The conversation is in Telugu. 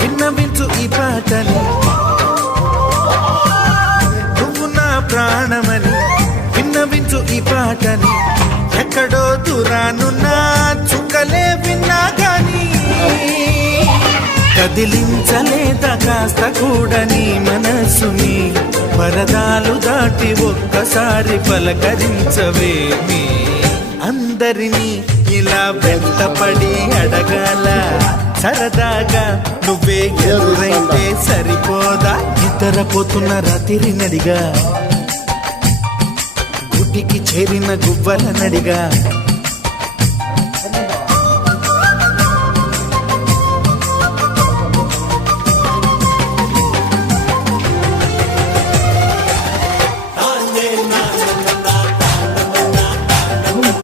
విన్నవించు ఈ పాటని, నువ్వు నా ప్రాణమని. విన్నవించు ఈ పాటని, ఎక్కడో దూరానున్నా చుక్కలే విన్నా గాని కదిలించలేదా కాస్త కూడా నీ మనసుని. పరదాలు దాటి ఒక్కసారి పలకరించవేమి. అందరినీ ఇలా వెంటపడి అడగాల సరదాగా, నువ్వే ఎదురైతే సరిపోదా. నిద్రపోతున్న రాత్రి నడిగా, గుటికి చేరిన గువ్వల నడిగా,